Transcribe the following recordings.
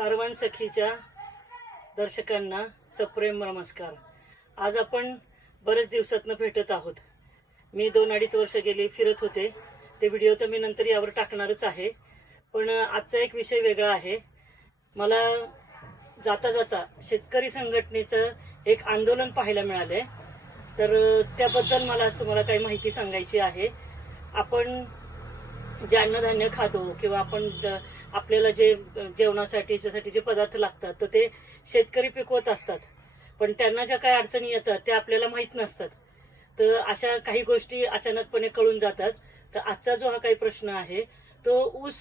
कारवान सखीच्या दर्शकांना सप्रेम नमस्कार। आज आपण बरेच दिवसातनं भेटत आहोत। मी 2-2.5 वर्ष गेली फिरत होते, ते व्हिडिओ तर मी नंतर यावर टाकणारच आहे, पण आजचा एक विषय वेगळा आहे। मला जाता जाता शेतकरी संघटनेचं एक आंदोलन पाहायला मिळाले, तर त्याबद्दल मला आज तुम्हाला काही माहिती सांगायची आहे। आपण जे अन्नधान्य खातो किंवा आपण आपल्याला जे जेवणासाठी जे पदार्थ लागतात तर ते शेतकरी पिकवत असतात, पण त्यांना ज्या काही अडचणी येतात त्या आपल्याला माहीत नसतात। तर अशा काही गोष्टी अचानकपणे कळून जातात। तर आजचा जो हा काही प्रश्न आहे तो ऊस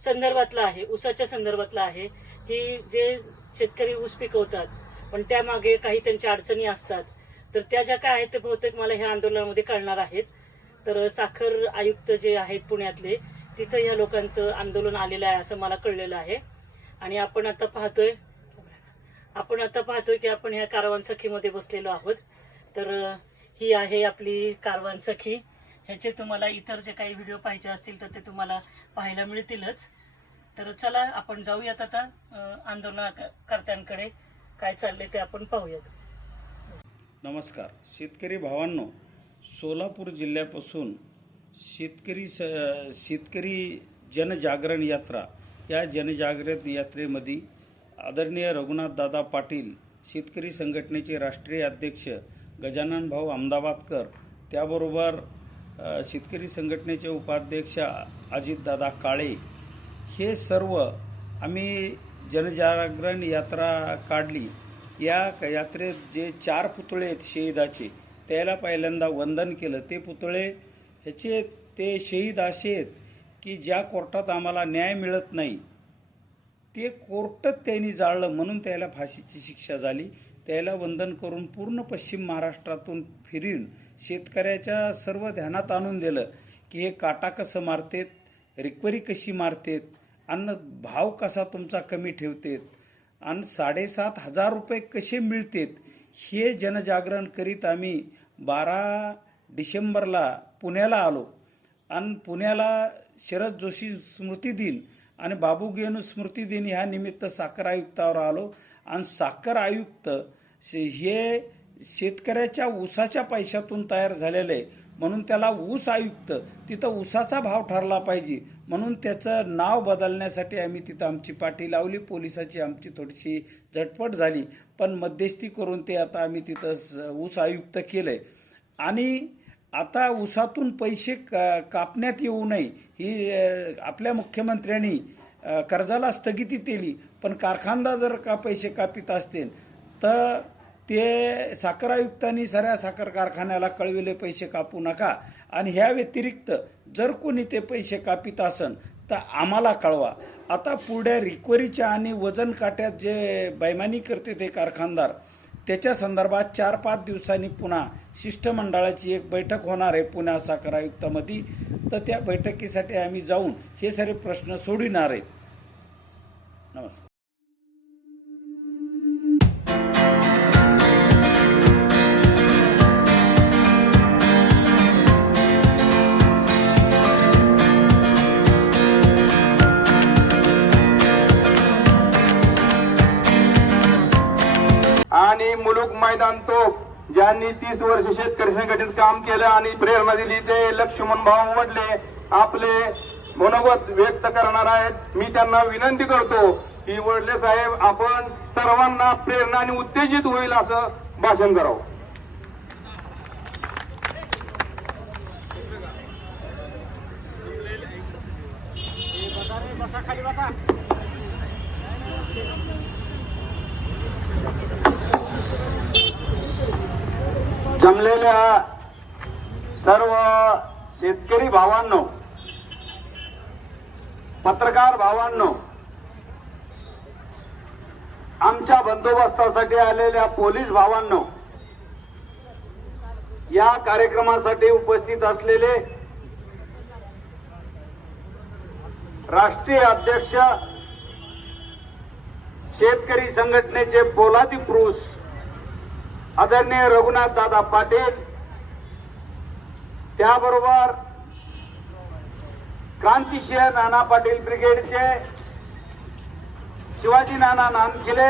संदर्भातला आहे, ऊसाच्या संदर्भातला आहे की जे शेतकरी ऊस पिकवतात पण त्यामागे काही त्यांच्या अडचणी असतात, तर त्या ज्या काय आहेत ते बहुतेक मला ह्या आंदोलनामध्ये कळणार आहेत। तर साखर आयुक्त जे आहेत पुण्यातले, तिथं ह्या लोकांचं आंदोलन आलेलं आहे असं मला कळलेलं आहे। आणि आपण आता पाहतोय की आपण ह्या कारवान सखीमध्ये बसलेलो आहोत। तर ही आहे आपली कारवान सखी। ह्याचे तुम्हाला इतर जे काही व्हिडिओ पाहिजे असतील तर ते तुम्हाला पाहायला मिळतीलच। तर चला आपण जाऊयात आता आंदोलनकर्त्यांकडे, काय चालले ते आपण पाहूयात। नमस्कार शेतकरी भावांनो, सोलापूर जिल्ह्यापासून शेतकरी जनजागरण यात्रा, या जनजागरण यात्रेमध्ये आदरणीय रघुनाथदादा पाटील, शेतकरी संघटनेचे राष्ट्रीय अध्यक्ष गजानन भाऊ अहमदाबादकर, त्याबरोबर शेतकरी संघटनेचे उपाध्यक्ष अजितदादा काळे, हे सर्व आम्ही जनजागरण यात्रा काढली। या यात्रेत जे 4 पुतळे आहेत शहीदाचे, त्याला पहिल्यांदा वंदन केलं। ते पुतळे ह्याचे ते शहीद असे आहेत की ज्या कोर्टात आम्हाला न्याय मिळत नाही ते कोर्टात त्यांनी जाळलं, म्हणून त्याला फाशीची शिक्षा झाली। त्याला वंदन करून पूर्ण पश्चिम महाराष्ट्रातून फिरून शेतकऱ्याच्या सर्व ध्यानात आणून दिलं की हे काटा कसं मारतेत, रिकव्हरी कशी मारतेत, अन्न भाव कसा तुमचा कमी ठेवतेत आणि 7,500 रुपये कसे मिळतेत, हे जनजागरण करीत आम्ही 12 डिसेंबरला पुण्याला आलो। आणि पुण्याला शरद जोशी स्मृती दिन आणि बाबू गेनू स्मृती दिन ह्या निमित्त साखर आयुक्तावर आलो। आणि साखर आयुक्त हे शेतकऱ्याच्या ऊसाच्या पैशातून तयार झालेले, म्हणून त्याला ऊस आयुक्त, तिथं ऊसाचा भाव ठरला पाहिजे म्हणून त्याचं नाव बदलण्यासाठी आम्ही तिथं आमची पाठी लावली। पोलिसाची आमची थोडीशी झटपट झाली, पण मध्यस्थी करून ते आता आम्ही तिथं ऊस आयुक्त केलंय। आणि आता ऊसातून पैसे कापण्यात येऊ नये ही आपल्या मुख्यमंत्र्यांनी कर्जाला स्थगिती दिली, पण कारखानदार जर का पैसे कापित असतील तर ते साखर आयुक्तांनी साऱ्या साखर कारखान्याला कळविले पैसे कापू नका, आणि ह्या व्यतिरिक्त जर कोणी ते पैसे कापित असन तर आम्हाला कळवा। आता पुढे रिकव्हरीच्या आणि वजन काट्यात जे बैमानी करते ते कारखानदार, त्याच्या संदर्भात 4-5 दिवसांनी पुन्हा शिष्टमंडळाची एक बैठक होणार आहे पुण्या साखर आयुक्तामध्ये। तर त्या बैठकीसाठी आम्ही जाऊन हे सारे प्रश्न सोडविणार आहेत। नमस्कार। आणि मुलुक मैदान तोप, ज्यांनी 30 वर्ष शेतकरी संघटनेत काम केलं आणि प्रेरणा दिली, ते लक्ष्मण भाऊ वडले आपले मनोगत व्यक्त करणार आहेत। मी त्यांना विनंती करतो की वडले साहेब, आपण सर्वांना प्रेरणा आणि उत्तेजित होईल असं भाषण करावं। जमलेल्या सर्व शेतकरी भावांनो, पत्रकार भावांनो, आमच्या बंदोबस्तासाठी आलेल्या पोलीस भावांनो, या कार्यक्रमासाठी उपस्थित असलेले राष्ट्रीय अध्यक्ष शेतकरी संघटनेचे पोलादी पुरुष आदरणीय रघुनाथदादा पाटील, त्याबरोबर क्रांतिसिंह नाना पाटील ब्रिगेडचे शिवाजी नाना नानखिले,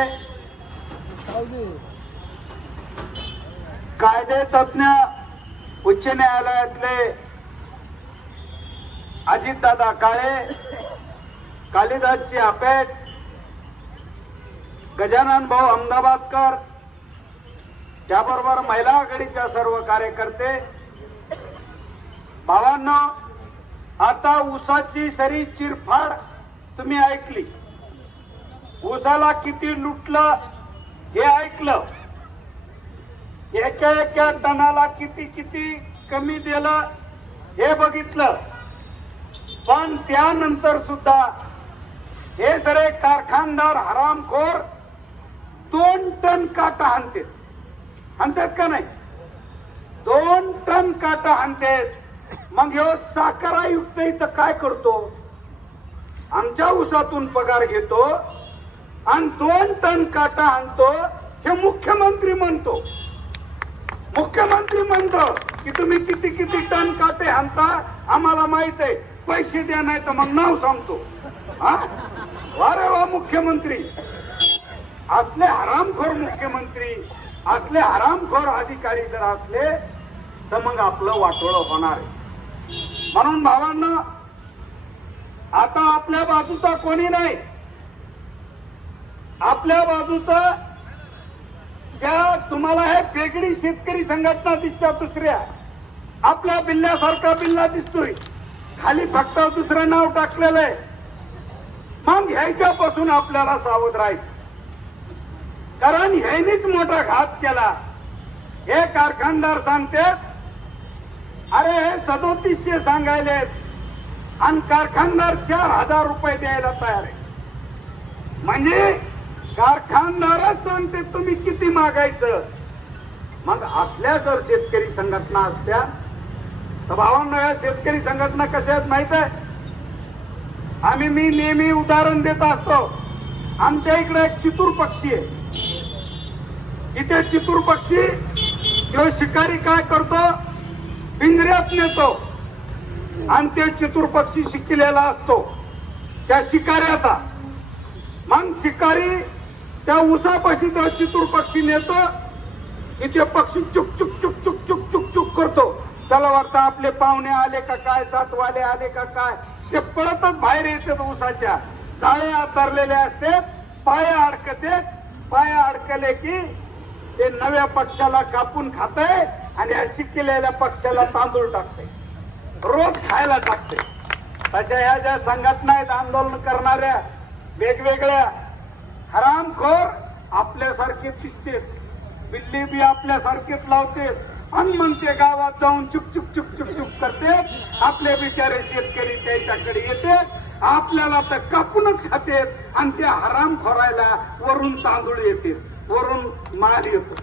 कायदे तज्ञ उच्च न्यायालयातले अजितदादा काळे, कालिदासजी आपेट, गजानन भाऊ अहमदाबादकर, त्याबरोबर महिला आघाडीच्या सर्व कार्यकर्ते, भावांनो, आता ऊसाची सरी चिरफाड तुम्ही ऐकली. ऊसाला किती लुटलं हे ऐकलं. एका एका टनाला किती किती कमी दिलं हे बघितलं. पण त्यानंतर सुद्धा हे सगळे कारखानदार हरामखोर 2 टन काटा हाणतात का नाही? 2 टन काटा हाणतात. मग ह्यो साखरायुक्त इथं काय करतो? आमच्या ऊसातून पगार घेतो आणि 2 टन काटा आणतो. हे मुख्यमंत्री म्हणतो. मुख्यमंत्री म्हणतो की तुम्ही किती किती टन काटे आणता आम्हाला माहित आहे, पैसे द्या नाही तर मग नाव सांगतो. हा, वारे वा मुख्यमंत्री. असले हरामखोर मुख्यमंत्री, असले हरामखोर अधिकारी जर असले तर मग आपलं वाटोळं होणार आहे. म्हणून भावांना, आता आपल्या बाजूचा कोणी नाही. आपल्या बाजूचा ज्या तुम्हाला हे वेगळी शेतकरी संघटना दिसतात, दुसऱ्या आपल्या बिल्ल्यासारखा बिल्ला दिसतोय, खाली फक्त दुसरं नाव टाकलेलं आहे. मग ह्याच्यापासून आपल्याला सावध राहायचं. कारण ह्यानीच मोठा घात केला. हे कारखानदार सांगतात अरे हे 3700 सांगायले आणि कारखानदार 4000 रुपये द्यायला तयार आहे. म्हणजे कारखानदारच सांगते तुम्ही किती मागायचं. मग असल्या जर शेतकरी संघटना असत्या तर भावांनो, या शेतकरी संघटना कशा आहेत माहित आहे? मी नेहमी उदाहरण देत असतो. आमच्या इकडे एक चितूर पक्षी आहे. इथे चितूर पक्षी जो शिकारी काय करतो, पिंजऱ्यात नेतो आणि ते चितूर पक्षी शिकलेला असतो त्या शिकाऱ्याचा. मग शिकारी त्या उसापाशी तो चितूर पक्षी नेतो की ते पक्षी चुक चुक चुक चुक चुक चुक चुक करतो. त्याला वाटतं आपले पाहुणे आले का काय, सातवाले आले का काय. ते पळतच बाहेर येतात उसाच्या. जाळे आतरलेले असते, पाया अडकते. पाया अडकले की ते नव्या पक्षाला कापून खातंय आणि या शिकलेल्या पक्षाला तांदूळ टाकते, रोज खायला टाकते. अशा ह्या ज्या संघटना आहेत आंदोलन करणाऱ्या वेगवेगळ्या, हरामखोर आपल्यासारखे दिसते. बिल्ली बी आपल्यासारखेच लावते आणि मग ते गावात जाऊन चुप चुप चुप चुप चुप करते. आपले बिचारे शेतकरी त्याच्याकडे येते, आपल्याला तर कापूनच खाते आणि त्या हरामखोरायला वरून तांदूळ येते, वरून माल येतो.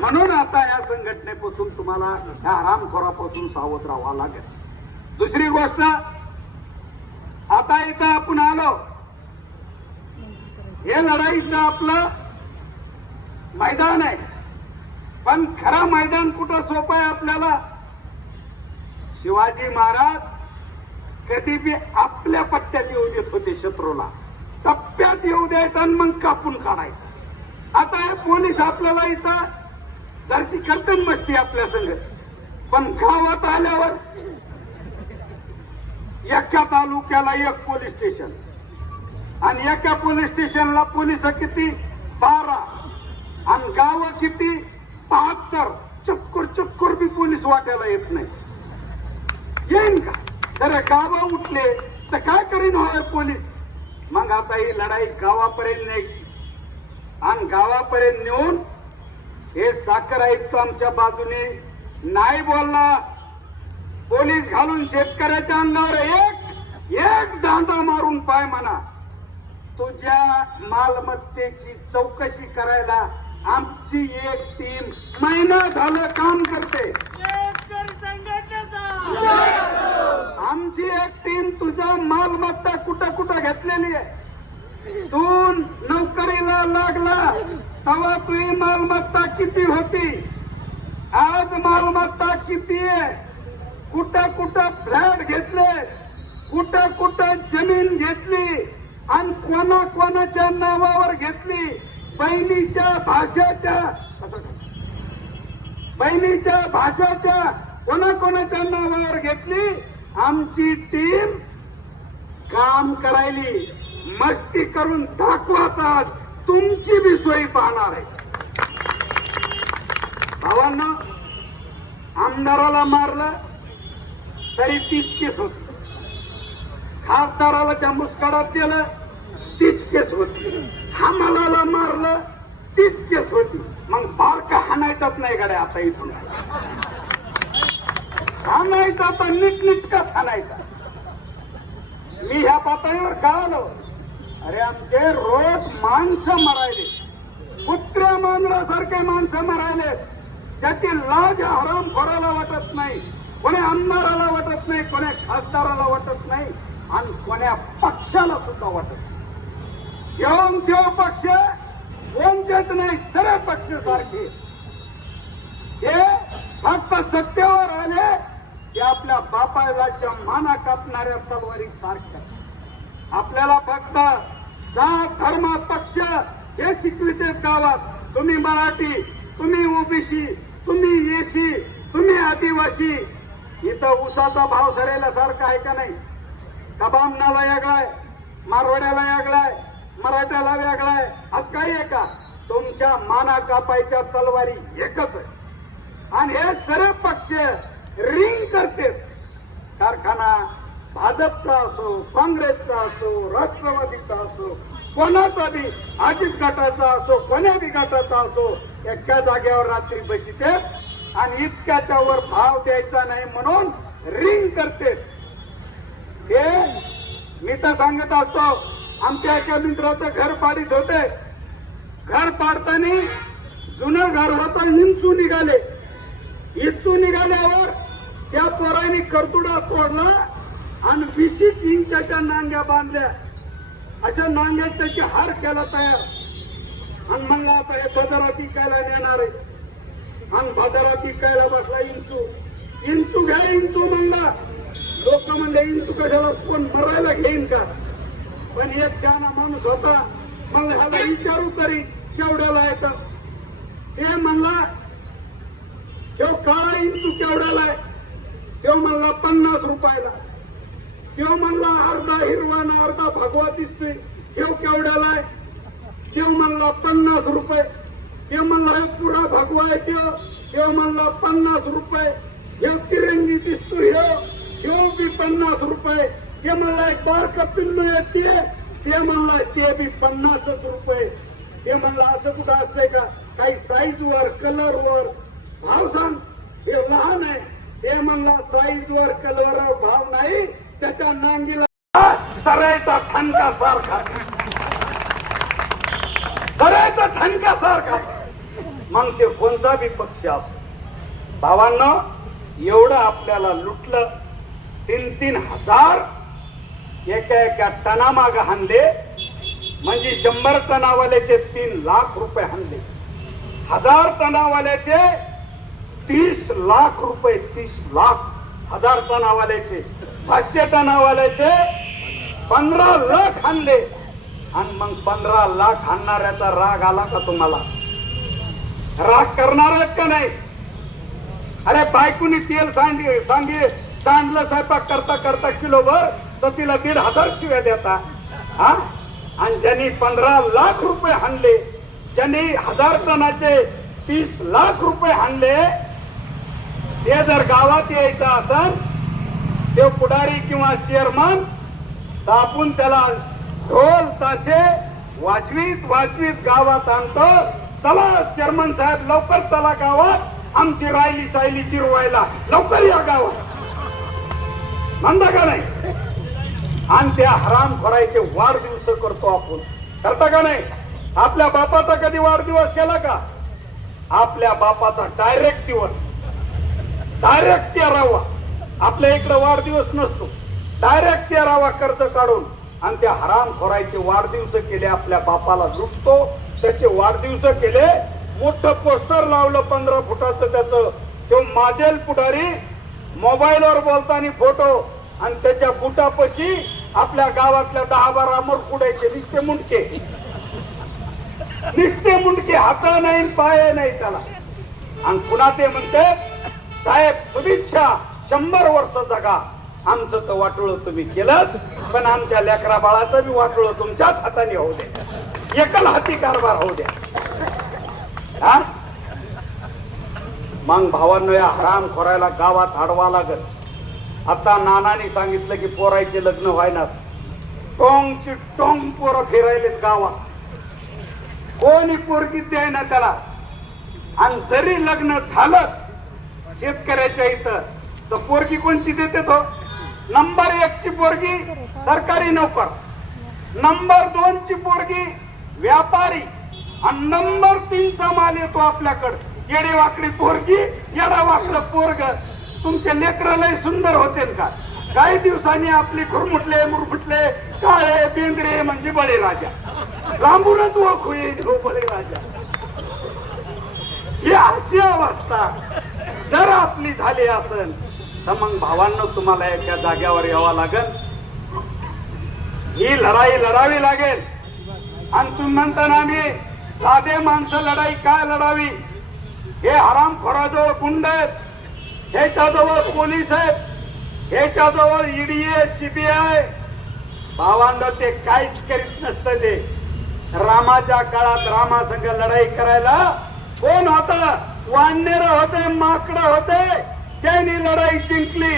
म्हणून आता या संघटनेपासून तुम्हाला या हरामखोरापासून सावध राहावं लागेल. दुसरी गोष्ट, आता इथं आपण आलो, हे लढाईचं आपलं मैदान आहे. पण खरं मैदान कुठं सोपं आहे आपल्याला? शिवाजी महाराज कधी बी आपल्या पट्ट्यात येऊ देत होते शत्रूला, टप्प्यात येऊ द्यायचं आणि मग कापून काढायचं. आता हे पोलीस आपल्याला इथं जरशी करतात मस्ती आपल्या संग, पण गावात आल्यावर एका तालुक्याला एक पोलीस स्टेशन आणि एका पोलीस स्टेशनला पोलिस किती 12 आणि गाव किती 72. चक्कर चक्कर बी पोलीस वाटायला येत नाही. येईन का? तर गाव उठले तर काय करीन होय पोलीस? मग आता ही लढाई गावापर्यंत न्यायची आणि गावापर्यंत नेऊन हे साखर आयुक्त आमच्या बाजूने नाही बोलला. पोलीस घालून शेतकऱ्याच्या अंगावर एक दांडा मारून पाय म्हणा, तुझ्या मालमत्तेची चौकशी करायला आमची एक टीम महिना झालं काम करते. आमची एक टीम तुझ्या मालमत्ता कुठं कुठं घेतलेली आहे. तू नोकरीला लागला तेव्हा तुझी मालमत्ता किती होती, आज मालमत्ता किती आहे, कुठं कुठं फ्लॅट घेतले, कुठं कुठं जमीन घेतली आणि कोणाच्या नावावर घेतली. बहिणीच्या भाषाच्या कोणाच्या नावावर घेतली. आमची टीम काम करायली, मस्ती करून दाखवाचा तुमची बी सोयी पाहणार आहे. भावांना आमदाराला मारलं तरी तीच केस होती, खासदाराला त्या मुस्कारात केलं तीच केस होती, हमालाला मारलं तीच केस होती. मग बारका हाणायचाच नाही गाड्या आता इथून, हाणायचा तर नीटनीटकाच हाणायचा. मी ह्या पातळीवर कळालो, अरे आमचे रोज माणसं मरायले, कुत्र्या मांजरासारखे माणसं मरायले. त्याची लाज हरामखोराला वाटत नाही, कोण्या आमदाराला वाटत नाही, कोण्या खासदाराला वाटत नाही आणि कोण्या पक्षाला सुद्धा वाटत नाही. घेऊन ठेव पक्ष कोणतेच नाही, सर्व पक्ष सारखे. हे फक्त सत्तेवर आले की आपल्या बापाच्या माना कापणाऱ्या तलवारी सारख्या. आपल्याला फक्त जात धर्म पक्ष हे शिकविते गावात. तुम्ही मराठी, तुम्ही ओबीसी, तुम्ही एसी, तुम्ही आदिवासी. इथं ऊसाचा भाव सरेल्यासारखा आहे का नाही? कबामनाला वेगळाय, मारवाड्याला वेगळाय, मराठ्याला वेगळाय, असं काही आहे का? तुमच्या माना कापायच्या तलवारी एकच आहे. आणि हे सर्व पक्ष रिंग करते. कारखाना भाजपचा असो, काँग्रेसचा असो, राष्ट्रवादीचा असो, कोणाचा बी, अजित गटाचा असो, कोण्या बी गटाचा असो, एका जागेवर रात्री बसते आणि इतक्याच्या वर भाव द्यायचा नाही म्हणून रिंग करते. हे मी तर सांगत असतो, आमच्या एका मित्राचं घर पाडीत होते. घर पाडताना जुनं घर होतं, इंचू निघाले. इंचू निघाल्यावर त्या पोरांनी करतुडा तोडला आणि 20 इंचाच्या नांग्या बांधल्या. अशा नांग्यात त्याची हार केला तयार. आणि म्हणला आता हे बाजारात विकायला नेणार आहे. आणि बाजारात विकायला बसला इंचू. इंचू घ्या, इंचू म्हणला. लोक म्हणले इंचू कशाला, कोण मरायला घेईन का? पण एक शहाणा माणूस होता, म्हणलं ह्याला विचारू तरी केवढ्याला येतं. ते म्हणला तो काळा इंचू केवढ्याला आहे? तो म्हणला 50 रुपयाला. तो म्हणला अर्धा हिरवा ना अर्धा भगवा दिसतोय, तो केवढ्याला आहे? तो म्हणला 50 रुपये. तो म्हणला हे पुरा भगवा आहे, तो म्हणला 50 रुपये. हे तिरंगी दिसतोय, ह्यो बी 50 रुपये. ते म्हणला एक बारका पिल्लू येते, ते म्हणला ते बी 50 रुपये. ते म्हणला असं कुठं असतंय का? काही साईज वर, कलर वर भाव सांग. हे लहान आहे. ते म्हणला साईज वर, कलर वर भाव नाही, त्याच्या नांगीला सरायचा ठणका सारखा, सरायचा ठणका सारखा. मग ते कोणता बी पक्ष असो. भावांनो, एवढं आपल्याला लुटलं. 3-3 हजार एका टनामाग हाणले. म्हणजे 100 टनावाल्याचे 3 लाख रुपये हाणले. 1000 टनावाल्याचे 30 लाख रुपये. 30 लाख. 1000 टनावाल्याचे 500 टनावाल्याचे 15 लाख हाणले. आणि मग 15 लाख हाणणाऱ्याचा राग आला का तुम्हाला? राग करणार आहेत का नाही? अरे बायकोनी तेल सांडलं स्वयंपाक करता करता किलोभर, तर तिला 1500 शिव्या देता. हा? आणि ज्यांनी 15 लाख रुपये हाणले, ज्यांनी 1000 टनाचे 30 लाख रुपये हाणले, ते जर गावात यायचं असेल, ते पुढारी किंवा चेअरमन, तर आपण त्याला ढोल ताशे वाजवीत गावात आणतो. चला चेअरमन साहेब, लवकर चला गावात, आमची राहिली सायली जिरवायला, लवकर या गावात. म्हणता का नाही? आणि त्या हरामखोराचे वाढदिवस करतो आपण. करता का नाही? आपल्या बापाचा कधी वाढदिवस केला का? आपल्या बापाचा डायरेक्ट दिवस, डायरेक्ट 13वा. आपल्या इकडे वाढदिवस नसतो. डायरेक्ट 13वा कर्ज काढून आणि त्या हरामखोराचे वाढदिवस केले. आपल्या बापाला लुटतो, त्याचे वाढदिवस केले. मोठं पोस्टर लावलं 15 फुटाचं त्याचं. तो माजेल पुढारी मोबाईलवर बोलताना फोटो आणि त्याच्या बुटापाशी आपल्या गावातल्या 10-12 मुरकुड्याचे निस्ते मुंडके हात नाही पाय नाही त्याला. आणि पुन्हा ते म्हणते साहेब शुभेच्छा 100 वर्ष जगा. आमचं तर वाटोळ तुम्ही केलं, पण आमच्या लेकरा बाळाचं बी वाटोळ तुमच्याच हाताने होऊ द्या, एकल हाती कारभार होऊ द्या. हा मग भावांनो या हराम खोरायला गावात अडवा लागत. आता नानाने सांगितलं की पोरायचे लग्न व्हायना, टोंगची टोंग पोरं फिरायलेत गावात, कोणी पोरगी द्यायना त्याला. आणि जरी लग्न झालं शेतकऱ्याच्या इथं तर पोरगी कोणची देते तो? नंबर 1 ची पोरगी सरकारी नोकर, नंबर 2 ची पोरगी व्यापारी, आणि नंबर 3 चा माल येतो आपल्याकडे येडे वाकडी पोरगी, येडा वाकडं पोरग. तुमचे लेकर लय सुंदर होते का? काही दिवसांनी आपली खुरमुटले मुरफुटले काळे बेंद्रे म्हणजे बळीराजा, लांबूनच ओळखू येईल हो बळीराजा. ही अशी अवस्था जर आपली झाली असेल तर मग भावांनो तुम्हाला एका जाग्यावर यावं लागेल, ही लढाई लढावी लागेल. आणि तुम्ही म्हणताना आम्ही साधे माणसं लढाई काय लढावी? हे हरामखोराजवळ गुंड आहेत, ह्याच्याजवळ पोलीस आहेत, ह्याच्याजवळ ईडी आहे, सीबीआय. भावांनो ते काहीच करीत नसतं. ते रामाच्या काळात रामासंग लढाई करायला कोण होता? वानर होते, माकडं होते, त्यांनी लढाई जिंकली.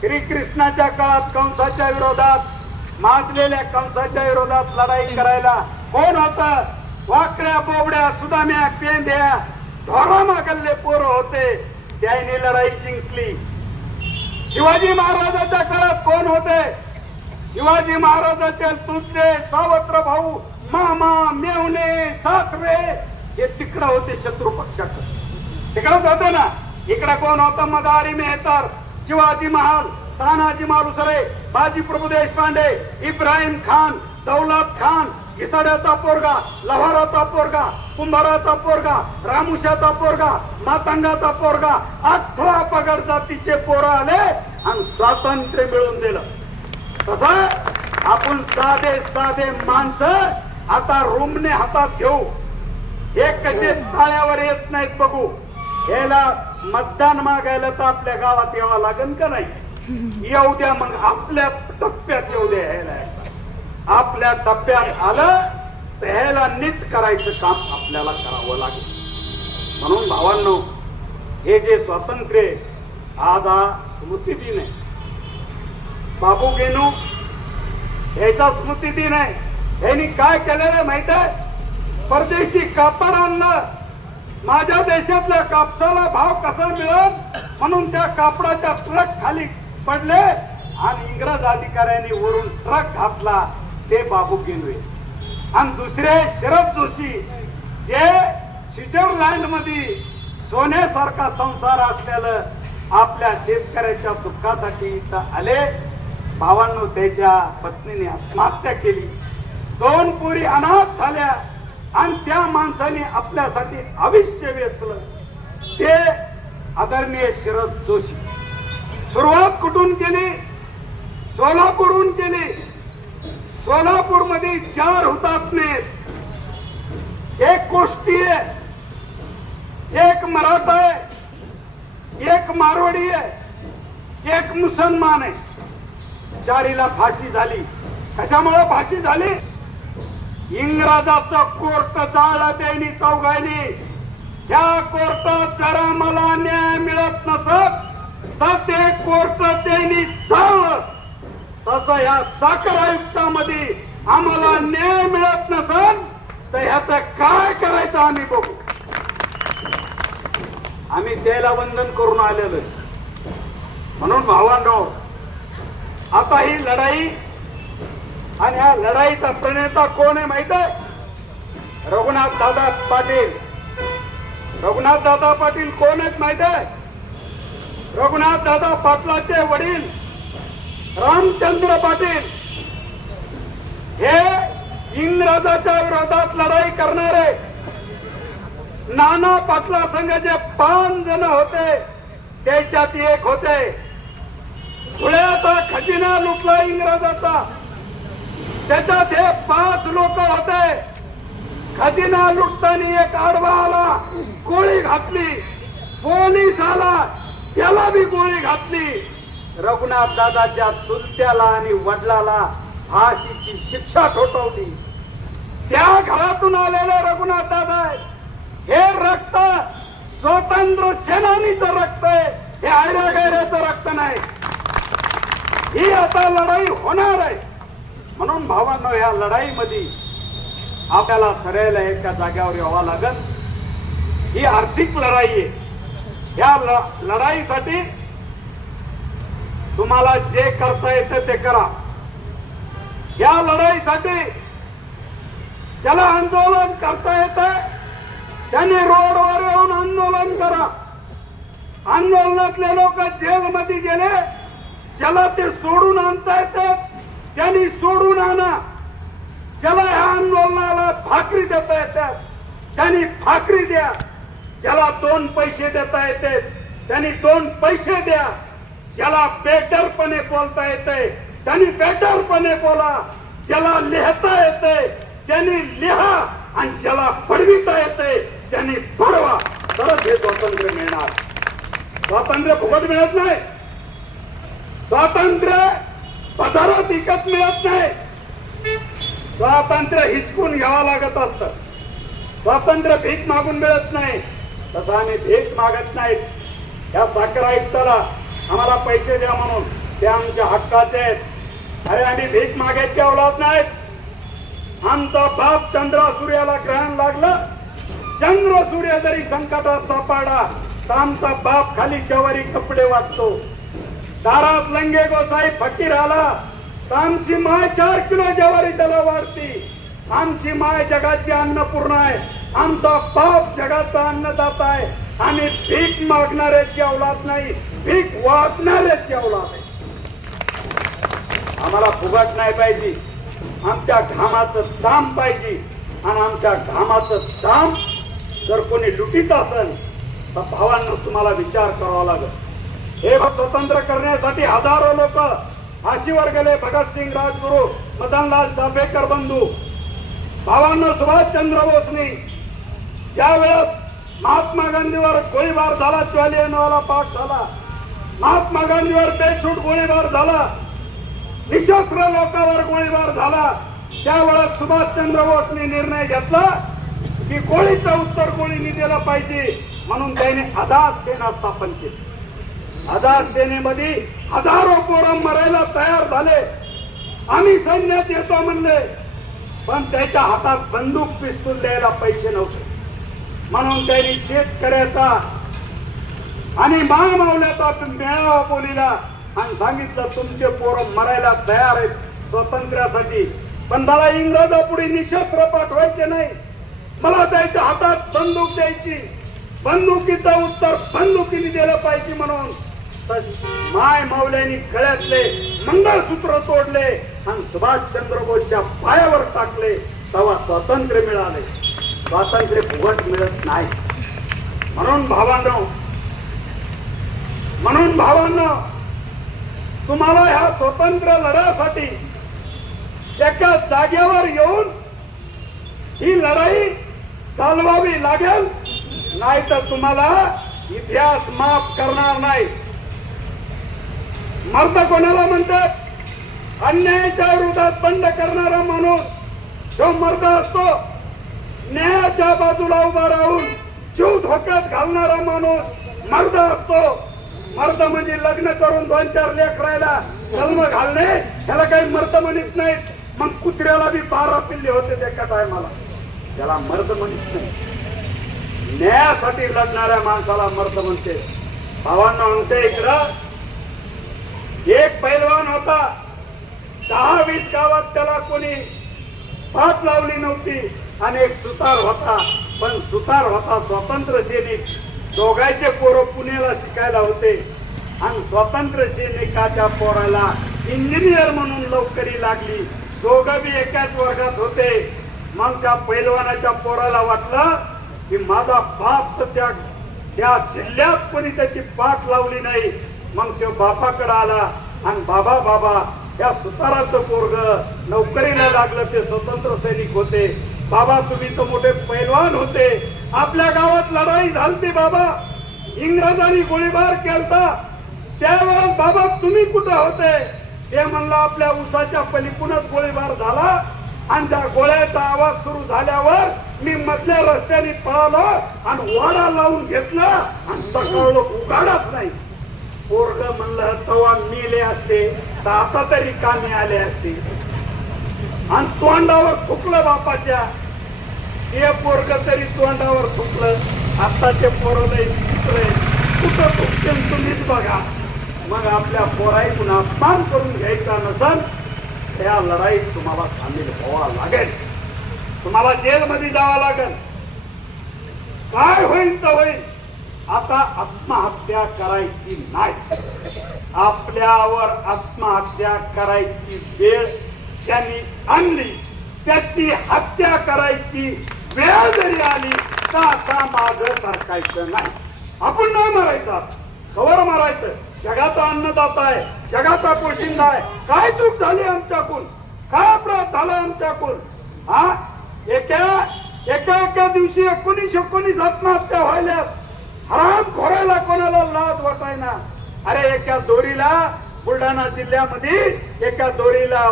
श्रीकृष्णाच्या काळात कंसाच्या विरोधात, माजलेल्या कंसाच्या विरोधात लढाई करायला कोण होतं? वाकड्या बोबड्या सुदाम्या पेंढ्या ढोरा मागल्ले पोरं होते, त्यांनी लढाई जिंकली. शिवाजी महाराजाच्या काळात कोण होते? शिवाजी महाराजाचे तुझे सावत्र भाऊ मामा मेवणे सासरे हे तिकडं होते, शत्रू पक्षाकडे तिकडच होते ना. इकडे कोण होतं? मदारी मेहतर, शिवाजी महाल, तानाजी मालुसरे, बाजी प्रभू देशपांडे, इब्राहिम खान, दौलत खान, घिसाड्याचा पोरगा, लव्हाराचा पोरगा, कुंभाराचा पोरगा, रामुशाचा पोरगा, मातंगाचा पोरगा, 18 पगड जातीचे पोरं आले आणि स्वातंत्र्य मिळवून दिलं. तसं आपण साधे साधे माणसं आता रुमणे हातात घेऊ. हे कसे थाळ्यावर येत नाहीत बघू. याला मतदान मागायला तर आपल्या गावात यावं लागेल का नाही? येऊ द्या, मग आपल्या टप्प्यात येऊ द्या. ह्याला आपल्या टप्प्यात आलं तर ह्याला नीट करायचं काम आपल्याला करावं लागेल. म्हणून भावांनो, हे जे स्वातंत्र्य आज हा स्मृती दिन आहे, बाबू गेनू ह्याचा स्मृती दिन आहे. ह्यांनी काय केलेलं माहित आहे? परदेशी कापड आणलं. माझ्या देशातल्या कापसाला भाव कसा मिळत म्हणून त्या कापडाच्या ट्रक खाली पडले आणि इंग्रज अधिकाऱ्यांनी वरून ट्रक घातला. ते बाबू गेनू. आणि दुसरे शरद जोशी जे स्वित्झर्लंड मध्ये सोन्यासारखा संसार असलेलं आपल्या शेतकऱ्याच्या दुःखासाठी इथं आले. भावांनो, त्याच्या पत्नीने आत्महत्या केली. 2 पोरी अनाथ झाल्या आणि त्या माणसाने आपल्यासाठी आयुष्य वेचलं. ते आदरणीय शरद जोशी. सुरुवात कुठून केली? सोलापूरहून केली. सोलापूर मध्ये 4 हुतात्मे. एक कोष्टी आहे, एक मराठा आहे, एक मारवाडी आहे, एक मुसलमान आहे. 4ला फाशी झाली. कशामुळे फाशी झाली? इंग्रजाचं कोर्ट जाळलं त्यांनी चौघांनी. त्या कोर्टात जरा मला न्याय मिळत नसत तर ते कोर्ट त्यांनी जाळलं. तसं या साखर आयुक्तामध्ये आम्हाला न्याय मिळत नसेल तर ह्याचं काय करायचं आम्ही बघू. आम्ही त्याला वंदन करून आलेलो. म्हणून भावांनो, आता ही लढाई आणि ह्या लढाईचा प्रणेता कोण आहे माहित आहे? रघुनाथ दादा पाटील. रघुनाथ दादा पाटील कोण आहेत माहित आहे? रघुनाथ दादा पाटलाचे वडील रामचंद्र पाटील हे इंग्रजाच्या विरोधात लढाई करणारे. नाना पाटला संघ जे 5 जण होते त्याच्यात एक होते धुळ्याचा खजिना लुटला इंग्रजाचा. त्याच्यात हे 5 लोक होते. खजिना लुटताना एक आडवा आला, गोळी घातली. पोलीस आला, त्याला बी गोळी घातली. रघुनाथ दादाच्या चुलत्याला आणि वडिलाला फाशीची शिक्षा ठोठावली. त्या घरातून आलेले रघुनाथ दादा आहेत. हे रक्त स्वतंत्र सेनानीचं रक्त आहे, हे आयऱ्या गैऱ्याचं रक्त नाही. ही आता लढाई होणार आहे. म्हणून भावांनो, या लढाईमध्ये आपल्याला सरायला एका जाग्यावर यावं लागेल. ही आर्थिक लढाई आहे. या लढाईसाठी तुम्हाला जे करता येतं ते करा. या लढाईसाठी ज्याला आंदोलन करता येतं त्यांनी रोडवर येऊन आंदोलन करा. आंदोलनातले लोक जेलमध्ये गेले, ज्याला ते सोडून आणता येतं त्यांनी सोडून आणा. ज्याला ह्या आंदोलनाला भाकरी देता येतात त्यांनी भाकरी द्या. ज्याला 2 पैसे देता येते त्यांनी 2 पैसे द्या. ज्याला बेटरपणे बोलता येते त्यांनी बेटरपणे बोला. ज्याला लिहिता येते त्यांनी लिहा आणि ज्याला पडविता येते त्यांनी पडवा. तरच हे स्वातंत्र्य मिळणार. स्वातंत्र्य फुकट मिळत नाही. स्वातंत्र्य बाजारात विकत मिळत नाही. स्वातंत्र्य हिसकून घ्यावं लागत असतं. स्वातंत्र्य भीक मागून मिळत नाही. तसं आम्ही भीक मागत नाहीत. या साखर आयुक्ताला आम्हाला पैसे द्या म्हणून, ते आमच्या हक्काचे आहेत. अरे आम्ही भीक मागायची औलाद नाहीत. आमचा बाप चंद्र सूर्याला ग्रहण लागलं, चंद्र सूर्य जरी संकटात सापडला तर आमचा बाप खाली चवारी कपडे वाचतो. दारात लंगे गोसाई फकीर आला तर आमची माय 4 किलो ज्वारी त्याला वाढती. आमची माय जगाची अन्नपूर्णा आहे. आमचा बाप जगाचा अन्नदाता आहे. आम्ही भीक मागणाऱ्याची औलाद नाही, भीक वाटणाऱ्याची औलाद आहे. आम्हाला फुगट नाही पाहिजे. आमच्या घामाचं दाम पाहिजे. आणि आमच्या घामाचं दाम जर कोणी लुटीत असेल तर भावांनो, तुम्हाला विचार करावा लागेल. हे स्वतंत्र करण्यासाठी हजारो लोक फाशीवर गेले. भगतसिंग, राजगुरू, मदनलाल चाफेकर बंधू. भावांनो, सुभाषचंद्र बोसनी ज्या वेळेस महात्मा गांधीवर गोळीबार झाला, ज्वालियनवाला बाग झाला, महात्मा गांधीवर बेछूट गोळीबार झाला, निशस्त्र लोकांवर गोळीबार झाला, त्यावेळेस सुभाषचंद्र बोसनी निर्णय घेतला की गोळीचं उत्तर गोळीने दिलं पाहिजे. म्हणून त्याने आझाद सेना स्थापन केली. आझाद सेनेमध्ये हजारो पोरं मरायला तयार झाले. आम्ही सैन्यात येतो म्हणले, पण त्याच्या हातात बंदूक पिस्तूल द्यायला पैसे नव्हते. म्हणून त्यांनी शेतकऱ्याचा आणि महामावल्याचा मेळावा बोलिला आणि सांगितलं, तुमचे पोरं मरायला तयार आहेत स्वातंत्र्यासाठी, पण मला इंग्रजापुढे निशस्त्र पाठवायचे नाही. मला त्याच्या हातात बंदूक द्यायची. बंदुकीचं उत्तर बंदुकीने दिलं पाहिजे. म्हणून माय मावल्यांनी गळ्यातले मंगळसूत्र तोडले आणि सुभाषचंद्र बोसच्या पायावर टाकले. तेव्हा स्वातंत्र्य मिळाले. स्वातंत्र्य फुकट मिळत नाही. म्हणून भावांनो, तुम्हाला ह्या स्वतंत्र लढ्यासाठी एका जागेवर येऊन ही लढाई चालवावी लागेल. नाही तर तुम्हाला इतिहास माफ करणार नाही. मर्द कोणाला म्हणतात? अन्यायाच्या विरोधात बंड करणारा माणूस जो मर्द असतो. न्यायाच्या बाजूला उभा राहून जीव धोक्यात घालणारा माणूस मर्द असतो. मर्द म्हणजे लग्न करून 2-4 लेकरायला जन्म घालणे, त्याला काही मर्द म्हणत नाहीत. मग कुत्र्याला बी 12 पिल्ले होते एका टायमाला, त्याला मर्द म्हणत नाही. न्यायासाठी लढणाऱ्या माणसाला मर्द म्हणते. भावांना आमच्या इकडं एक पैलवान होता. 10-20 गावात त्याला कोणी पाठ लावली नव्हती. आणि एक सुतार होता, पण सुतार होता स्वातंत्र्य सैनिक. दोघांचे पोरं पुण्याला शिकायला होते आणि स्वातंत्र्य सैनिकाच्या पोराला इंजिनियर म्हणून नोकरी लागली. दोघं बी एकाच वर्गात होते. मग त्या पैलवानाच्या पोराला वाटलं की माझा बाप तर त्या जिल्ह्यात कोणी त्याची पाठ लावली नाही. मग तो बापाकडे आला आणि बाबा बाबा या सुताराचं पोरग नोकरीला लागलं ते स्वतंत्र सैनिक होते. बाबा तुम्ही तर मोठे पैलवान होते. आपल्या गावात लढाई झालती बाबा, इंग्रजांनी गोळीबार केलता, त्यावेळेस बाबा तुम्ही कुठे होते? ते म्हणलं आपल्या उसाच्या पलीकडूनच गोळीबार झाला आणि त्या गोळ्याचा आवाज सुरू झाल्यावर मी मधल्या रस्त्याने पळालो आणि वाडा लावून घेतला आणि सकाळ उघाडच नाही. पोरग म्हणलं तवा मेले असते तर आता तरी कामी आले असते. आणि तोंडावर थुकलं बापाच्या, ते पोरग तरी तोंडावर थुकलं. आताचे पोरं चुकलंय, कुठं थुकते तुम्हीच बघा. मग आपल्या पोराईतून अपमान करून घ्यायचा नसल त्या लढाईत तुम्हाला सामील व्हावा लागेल, तुम्हाला जेलमध्ये जावं लागेल. काय होईल तर होईल, आता आत्महत्या करायची नाही. आपल्यावर आत्महत्या करायची वेळ त्यांनी आणली, त्याची हत्या करायची वेळ जरी आली तर आता मागं सरकायचं नाही. आपण नाही मरायचं, कवर मारायचं. जगाचा अन्नदाता आहे, जगाचा पोशिंदा आहे. काय चूक झाली आमच्याकडून, काय अपराध झाला आमच्याकडून? हा एका दिवशी 19 आत्महत्या व्हायला, हराम खोरायला कोणाला लाज वाटायना. अरे एका दोरीला बुलढाणा जिल्ह्यामध्ये एका दोरीला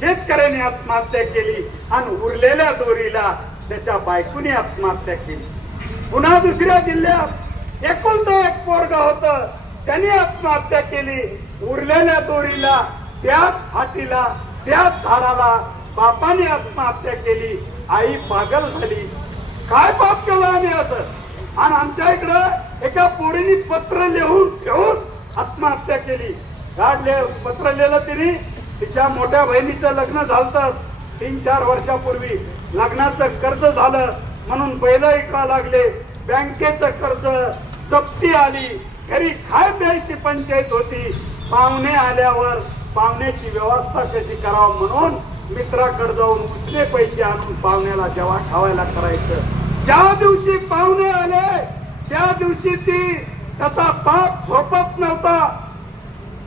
शेतकऱ्याने आत्महत्या केली आणि उरलेल्या दोरीला त्याच्या बायकोने आत्महत्या केली. पुन्हा दुसऱ्या जिल्ह्यात एकुलता एक पोरगा होत, त्यांनी आत्महत्या केली. उरलेल्या दोरीला, त्याच फाटीला, त्याच झाडाला बापाने आत्महत्या केली. आई पागल झाली. काय पाप केलं आम्ही असं? आणि आमच्या इकडं एका पोरीने पत्र लिहून ठेवून आत्महत्या केली. पत्र लिहिलं तिने, तिच्या मोठ्या बहिणीचं लग्न झालं 3-4 वर्षापूर्वी. लग्नाचं कर्ज झालं म्हणून बैल ऐका लागले, बँकेचं कर्ज, जप्ती आली, घरी खाय प्यायची पंचायत होती. पाहुणे आल्यावर पाहुण्याची व्यवस्था कशी करावं म्हणून मित्राकडे जाऊन उसने पैसे आणून पाहुण्याला जेव्हा खावायला करायचं. ज्या दिवशी पाहुणे आले त्या दिवशी ती त्याचा बाप झोपत नव्हता,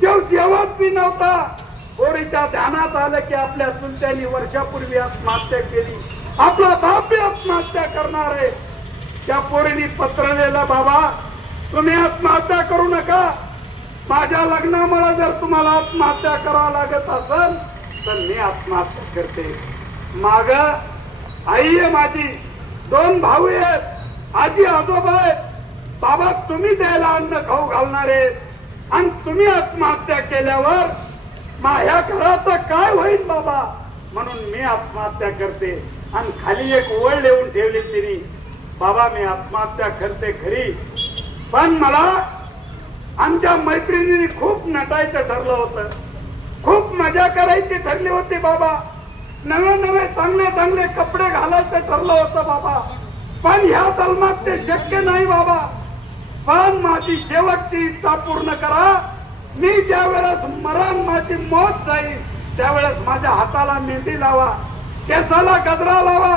तो जेवत बी नव्हता. पोरीच्या ध्यानात आलं की आपल्या चुलत्यांनी वर्षापूर्वी आत्महत्या केली, आपला बाप बी आत्महत्या करणार आहे. त्या पोरीने पत्र लिहिलं, बाबा तुम्ही आत्महत्या करू नका, माझ्या लग्नामुळे जर तुम्हाला आत्महत्या करावं लागत असेल तर मी आत्महत्या करते. माग आई आहे माझी, 2 भाऊ आहेत, आजी आजोबा आहेत. बाबा तुम्ही द्यायला अन्न खाऊ घालणारे आणि तुम्ही आत्महत्या केल्यावर माझ्या घराचं काय होईल बाबा, म्हणून मी आत्महत्या करते. आणि खाली एक ओळ लिहून ठेवली तिने, बाबा मी आत्महत्या करते खरी, पण मला आमच्या मैत्रिणींनी खूप नटायचं ठरलं होतं, खूप मजा करायची ठरली होती बाबा, नवे चांगले कपडे घालायचं ठरलं होतं बाबा, पण ह्या जन्मात ते शक्य नाही बाबा. पण माझी शेवटची इच्छा पूर्ण करा. मी ज्या वेळेस मरण, माझी मौत जाईल त्यावेळेस माझ्या हाताला मेहंदी लावा, केसाला गजरा लावा,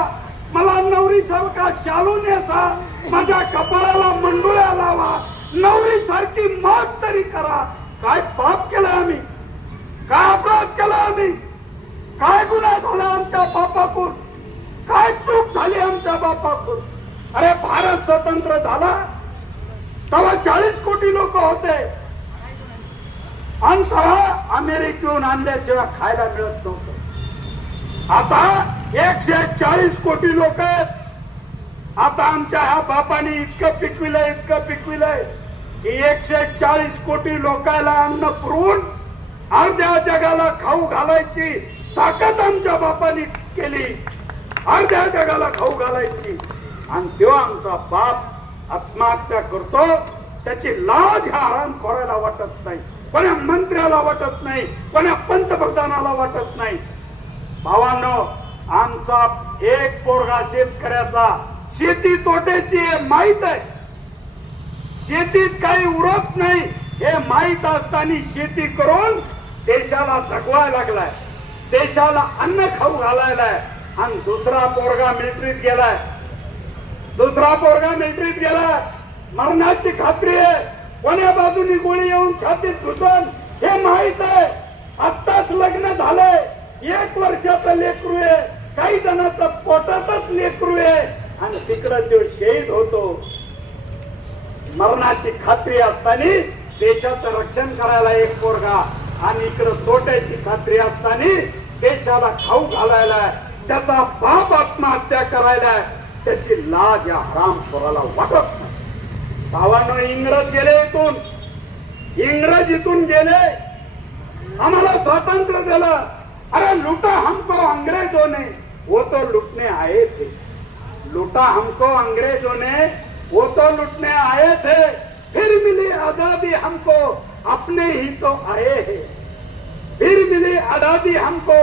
मला नवरी सारखा शालू नेसा, माझ्या कपाळाला मंडुळ्या लावा, नवरी सारखी मौत तरी करा. काय पाप केलं आम्ही, काय अपराध केला आम्ही, काय गुन्हा झाला आमच्या बापाकडून, काय चूक झाली आमच्या बापाकडून. अरे भारत स्वतंत्र झाला तेव्हा 40 कोटी लोक होते आणि तेव्हा अमेरिकेहून आणल्याशिवाय खायला मिळत नव्हतं. आता 140 कोटी लोक आहेत. आता आमच्या ह्या बापाने इतकं पिकविलंय की 140 कोटी लोकांना अन्न पुरवून अर्ध्या जगाला खाऊ घालायची ताकद आमच्या बापाने केली, अर्ध्या जगाला खाऊ घालायची. आणि तेव्हा आमचा बाप आत्महत्या करतो, त्याची लाज ह्या हरामखोराला वाटत नाही, कोण्या मंत्र्याला वाटत नाही, कोण्या पंतप्रधानाला वाटत नाही. भावांनो, आमचा एक पोरगा शेतकऱ्याचा शेती तोट्याची माहित आहे, शेतीत काही उरत नाही हे माहित असताना शेती करून देशाला जगवायला लागलाय, देशाला अन्न खाऊ घालायलाय. आणि दुसरा पोरगा मिलिटरीत गेलाय, मरणाची खात्री आहे, कोण्या बाजूनी गोळी येऊन छातीत घुसून हे माहित आहे. आत्ताच लग्न झालंय, 1 वर्षाचं लेकरू आहे, काही जणांचं पोटातच लेकरू आहे आणि तिकडं तो शहीद होतो. मरणाची खात्री असताना देशाचं रक्षण करायला एक पोरगा आणि इकडं तोट्याची खात्री असताना देशाला खाऊ घालायला त्याचा बाप आत्महत्या करायला त्याची लाज या हरामखोराला वाटत नाही. भावांनो, इंग्रज गेले इथून, इंग्रज इथून गेले, आम्हाला स्वातंत्र्य दिलं. अरे लूटा हमको अंग्रेजों ने, वो तो लूटने आए थे. लूटा हमको अंग्रेजों ने, वो तो लूटने आए थे. फिर मिली आजादी हमको, अपने ही तो आए हैं. फिर मिली आजादी हमको,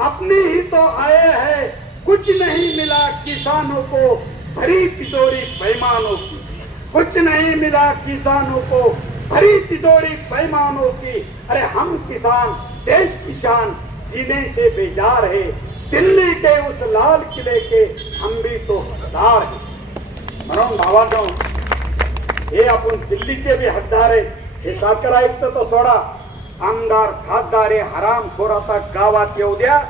अपने ही तो आए हैं. कुछ नहीं मिला किसानों को, भरी तिजोरी बेईमानों की. कुछ नहीं मिला किसानों को, भरी तिजोरी बेईमानों की. अरे हम किसान, देश की शान, जीने से बेजार है. दिल्ली के उस लाल किले के हम भी तो हकदार है. म्हणून भावांनो, हे आपण दिल्लीचे बी हकदार आहे. हे साखर आयुक्त तो सोडा, आमदार खासदार हे हरामखोर आता गावात येऊ द्या.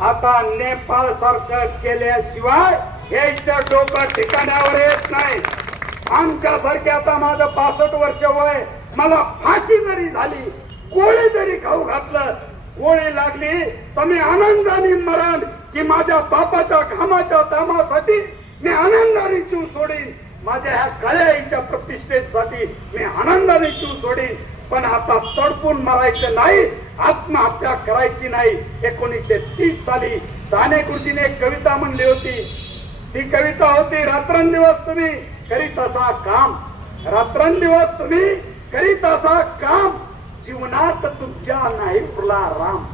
आता नेपाळ सारखं केल्याशिवाय यायचं डोकं ठिकाणावर येत नाही. आमच्यासारखे आता माझं 65 वर्ष वय, मला फाशी जरी झाली, गोळी जरी खाऊ घातलं, गोळी लागली तर मी आनंदाने मरण की माझ्या बापाच्या घामाच्या दामासाठी मी आनंदाने जीव सोडीन. माझ्या ह्या काळ्या आईच्या प्रतिष्ठेसाठी मी आनंदाने जीव सोडीन. पण आता तडपून मरायचं नाही, आत्महत्या करायची नाही. 1930 साली साने गुरुजीने एक कविता म्हणली होती. ती कविता होती, रात्रंदिवस तुम्ही करीत असा काम, रात्रंदिवस तुम्ही करीत असा काम, जीवनात तुमच्या नाही उरला राम.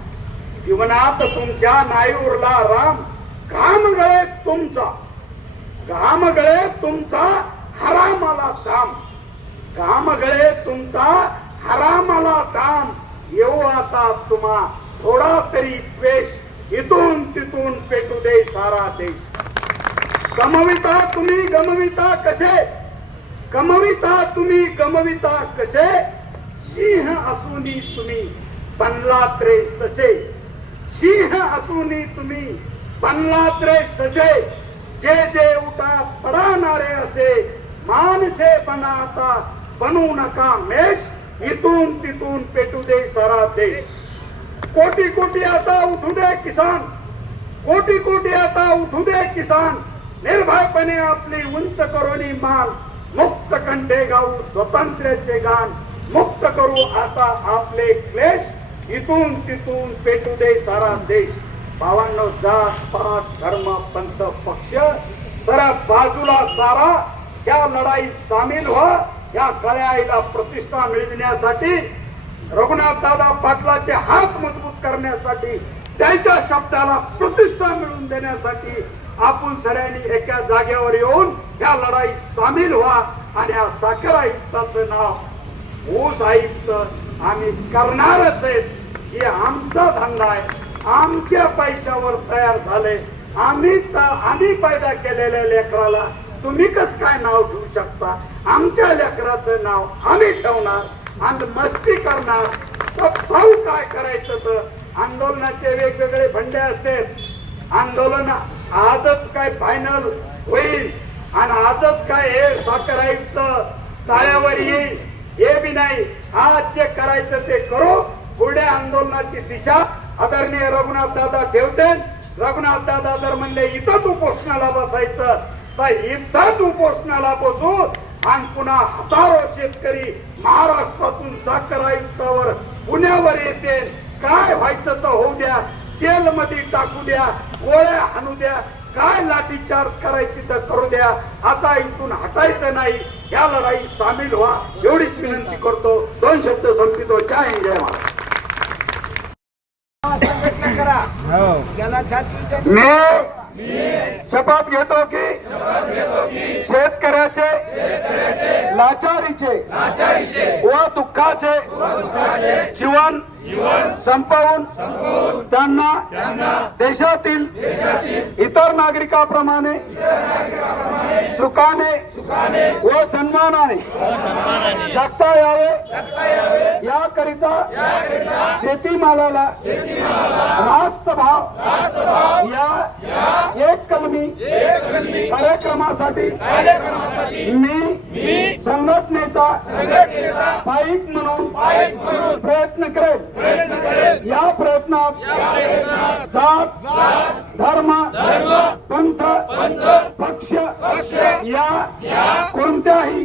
जीवनात तुमच्या नाही उरला राम. घाम गळे तुमचा, घाम गळे तुमचा, हरामाला दाम. घाम गळे तुमचा, हरामाला दाम. येऊ आता तुम्हा थोडा तरी द्वेष, इथून तिथून पेटू दे सारा देश. गमविता तुम्ही गमविता कसे, गमविता तुम्ही गमविता कसे, सिंह असूनी तुम्ही बनलात रे ससे. सिंह असूनी तुम्ही बनलात रे ससे. जे जे उठा पडाणारे असे, माणसे बना आता बनू नका मेष, इथून तिथून पेटू दे सारा देश. कोटी कोटी आता उठू दे किसान, कोटी कोटी आता उठू दे किसान. निर्भयपणे आपली उंच करोनी मान, मुक्त कंठे गाऊ स्वातंत्र्याचे गान. मुक्त करू आता आपले क्लेश, इथून तिथून पेटू दे सारा देश. भावांनो, जात पात धर्म पंथ पक्ष जरा बाजूला सारा, या लढाईत सामील व्हा. या काळ्या आईला प्रतिष्ठा मिळविण्यासाठी, रघुनाथ दादा पाटलाचे हात मजबूत करण्यासाठी, त्यांच्या शब्दाला प्रतिष्ठा मिळवून देण्यासाठी आपण सगळ्यांनी एका जागेवर येऊन या लढाईत सामील व्हा. आणि या साखर आयुक्ताचं नाव ऊस आयुक्त आम्ही करणारच आहेत. ही आमचा धंदा आहे, आमच्या पैशावर तयार झाले. आम्ही पैदा केलेल्या लेकराला तुम्ही कसं काय नाव ठेवू शकता? आमच्या लेकराचं नाव आम्ही ठेवणार आणि मस्ती करणार. तर भाऊ काय करायचं? तर आंदोलनाचे वेगवेगळे भंडे असते. आंदोलन आजच काय फायनल होईल आणि आजच काय हे साखर आयुक्त ताळ्यावर येईल हे बी नाही. आज जे करायचं ते करू. पुढे आंदोलनाची दिशा आदरणीय रघुनाथ दादा ठेवते. रघुनाथ दादा जर म्हणले इथंच उपोषणाला बसायचं तर इथंच उपोषणाला बसू. आणि पुन्हा हजारो शेतकरी महाराष्ट्रातून साखर आयुक्तावर पुण्यावर येते. काय व्हायचं तर होऊ द्या, जेलमध्ये टाकू द्या, गोळ्या हाणू द्या, काय लाठीचार्ज करायची तर करू द्या. आता इथून हटायचं नाही. या लढाईत सामील व्हा एवढीच विनंती करतो. 2 शब्द संपितो. जय हिंद, जय महाराष्ट्र. मी शपथ घेतो की शेतकऱ्याचे लाचारीचे व दुःखाचे जीवन संपवून त्यांना देशातील इतर नागरिकाप्रमाणे सुखाने व सन्मानाने जगता यावे याकरिता शेतीमालाला रास्त भाव या एक कलमी कार्यक्रमासाठी मी संघटनेचा पाईक म्हणून प्रयत्न करेल। या प्रयत्नात जात धर्म पंथ पक्ष या कोणत्याही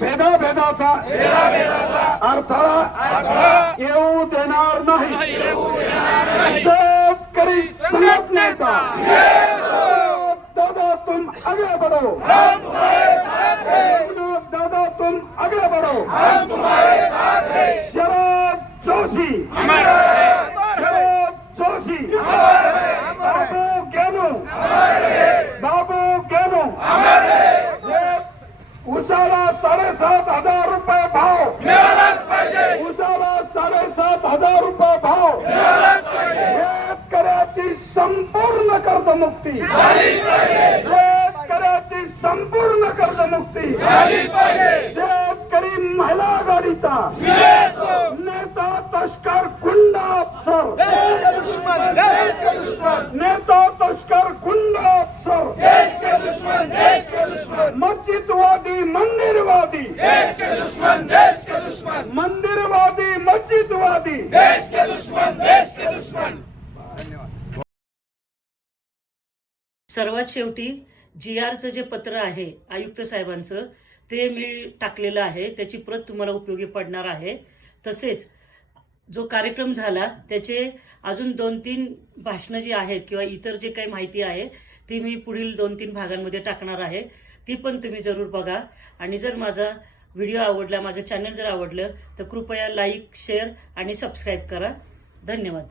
भेदाभेदाचा अडथळा येऊ देणार नाही। शेतकरी संघटनेचा दादा तुम आगे बढ़ो, दादा तुम आगे बढ़ो। शरद जोशी, शरद जोशी, बाबू गेनो उसाला 7,500 रुपये भाव, उसाला 7,500 रुपये भाव, शेतकऱ्याची संपूर्ण कर्जमुक्ती, शेतकऱ्याची संपूर्ण कर्जमुक्ती, शेतकरी महिला आघाडीचा नेता तस्कर गुंडा अफसर, नेता तस्कर गुंडा अफसर, मस्जिदवादी मंदिरवादी, मंदिरवादी मस्जिदवादी, सर्वात शेवटी GRचं जे पत्र आहे आयुक्त साहेबांचं ते मी टाकलेलं आहे, त्याची प्रत तुम्हाला उपयोगी पडणार आहे। तसेच जो कार्यक्रम झाला त्याचे अजून 2-3 भाषणं जी आहेत किंवा इतर जे काही माहिती आहे ती मी पुढील 2-3 भागांमध्ये टाकणार आहे, ती पण तुम्ही जरूर बघा। आणि जर माझा व्हिडिओ आवडला, माझं चॅनल जर आवडलं तर कृपया लाईक, शेअर आणि सबस्क्राईब करा। धन्यवाद।